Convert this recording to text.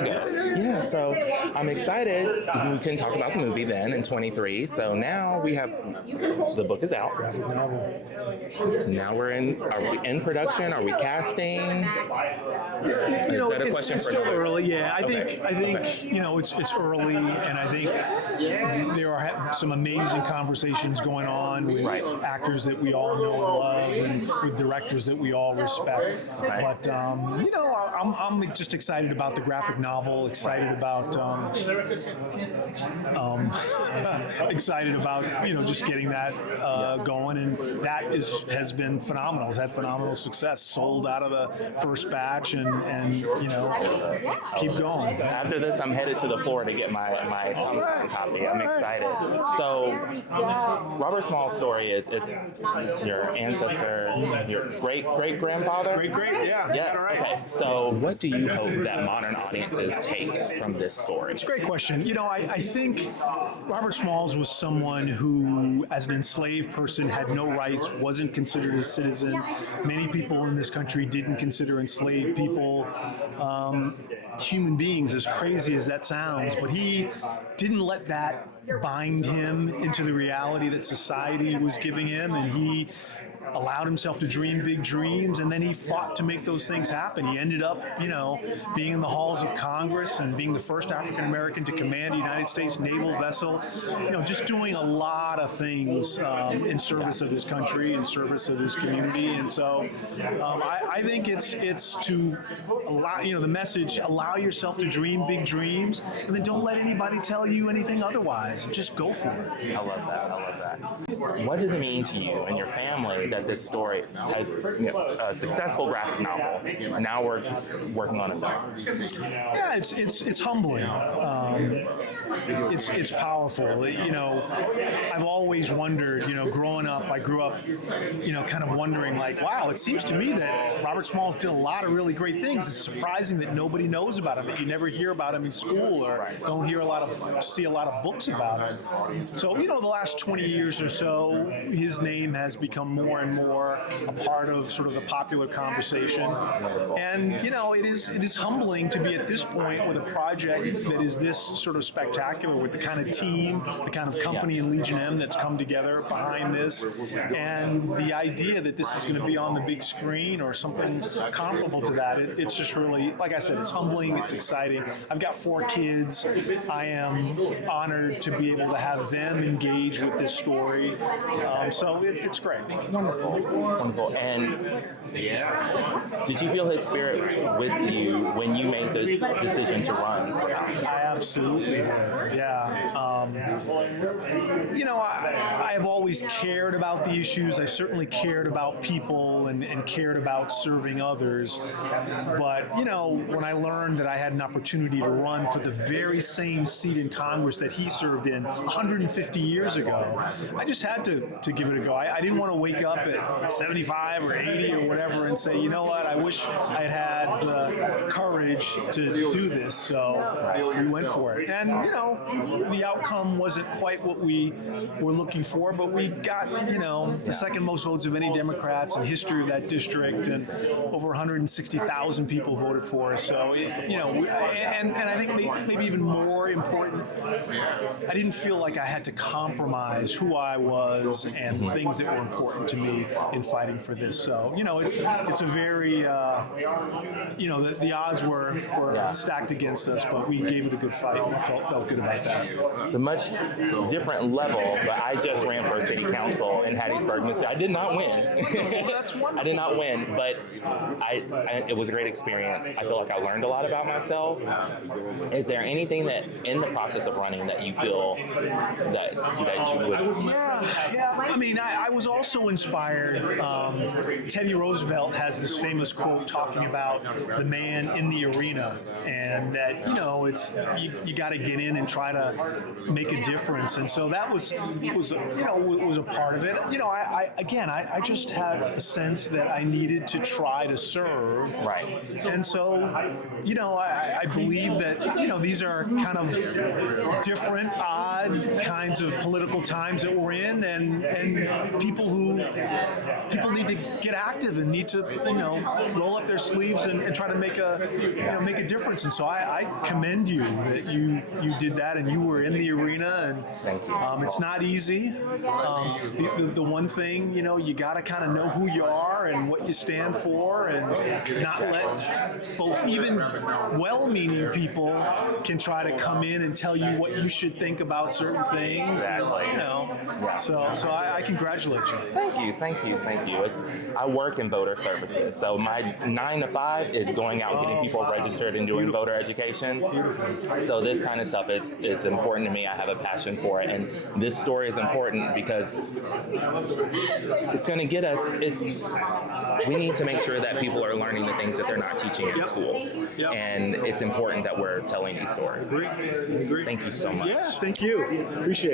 ago. Yeah, so I'm excited. We couldn't talk about the movie then in 23. So now we have the book is out. Graphic novel. Now are we in production? Are we casting? You know, Is that a question it's for still now? early. Yeah, I Okay. think you know it's early, and I think there are some amazing conversations going on with actors that we all know and love, and with directors that we all respect. But you know, I'm just excited about the graphic novel. Excited about excited about just getting that going, and that has been phenomenal. Has had phenomenal success. Sold out of the first batch, and keep going. After this, I'm headed to the floor to get my Comic-Con copy. I'm excited. So, Robert Small's story is it's your ancestor, your great-great-grandfather? Great, yeah. Yes, Right. okay. So, what do you hope that modern audiences take from this story? It's a great question. You know, I think Robert Smalls was someone who, as an enslaved person, had no rights, wasn't considered a citizen. Many people in this country didn't consider enslaved people human beings, as crazy as that sounds. But he didn't let that bind him into the reality that society was giving him, and he allowed himself to dream big dreams, and then he fought to make those things happen. He ended up, being in the halls of Congress and being the first African American to command a United States naval vessel, just doing a lot of things in service of his country, in service of his community. And so I think it's to allow, the message, allow yourself to dream big dreams, and then don't let anybody tell you anything otherwise. Just go for it. I love that. What does it mean to you and your family that this story has a successful graphic novel, and now we're working on a film? Yeah, it's humbling. It's powerful. I've always wondered. Growing up, I grew up, kind of wondering, like, wow, it seems to me that Robert Smalls did a lot of really great things. It's surprising that nobody knows about him, that you never hear about him in school, or don't see a lot of books about him. So, the last 20 years or so, his name has become more and more a part of sort of the popular conversation. And, it is humbling to be at this point with a project that is this sort of spectacular, with the kind of team, the kind of company in Legion M that's come together behind this, and the idea that this is going to be on the big screen or something comparable to that. It's just really, like I said, it's humbling, it's exciting. I've got 4 kids. I am honored to be able to have them engage with this story. So it's great. It's wonderful. And did you feel his spirit with you when you made the decision to run for House? I absolutely did. Yeah. I have always cared about the issues. I certainly cared about people and cared about serving others. But, when I learned that I had an opportunity to run for the very same seat in Congress that he served in 150 years ago, I just had to give it a go. I didn't want to wake up at 75 or 80 or whatever and say, you know what, I wish I had the courage to do this. So we went for it. And, the outcome wasn't quite what we were looking for, but we got, the second most votes of any Democrats in history of that district, and over 160,000 people voted for us. So, and I think maybe even more important, I didn't feel like I had to compromise who I was and things that were important to me in fighting for this. So, it's a very, the odds were stacked against us, but we gave it a good fight, and I felt good about that. It's a much different level, but I just ran for city council in Hattiesburg, Mississippi. I did not win. Well, that's wonderful. I did not win, but it was a great experience. I feel like I learned a lot about myself. Is there anything that in the process of running that you feel that you would? Yeah. I mean, I was also inspired. Teddy Roosevelt has this famous quote talking about the man in the arena, and that it's you got to get in and try to make a difference. And so that was a part of it. I just had a sense that I needed to try to serve. Right. And so, I believe that these are kind of different, odd, odd kinds of political times that we're in, and people need to get active and need to roll up their sleeves and try to make a difference. And so I commend you that you did that and you were in the arena. And thank you. It's not easy. The one thing, you got to kind of know who you are and what you stand for, and not let folks, even well-meaning people, can try to come in and tell you what you should think about certain things. Exactly. And, so I congratulate you. Thank you. I work in voter services, so my 9 to 5 is going out getting people registered and doing voter education. So this kind of stuff is important to me. I have a passion for it, and this story is important because it's going to get us. We need to make sure that people are learning the things that they're not teaching in schools, and it's important that we're telling these stories. Agree. Thank you so much. Yeah, thank you. Appreciate it.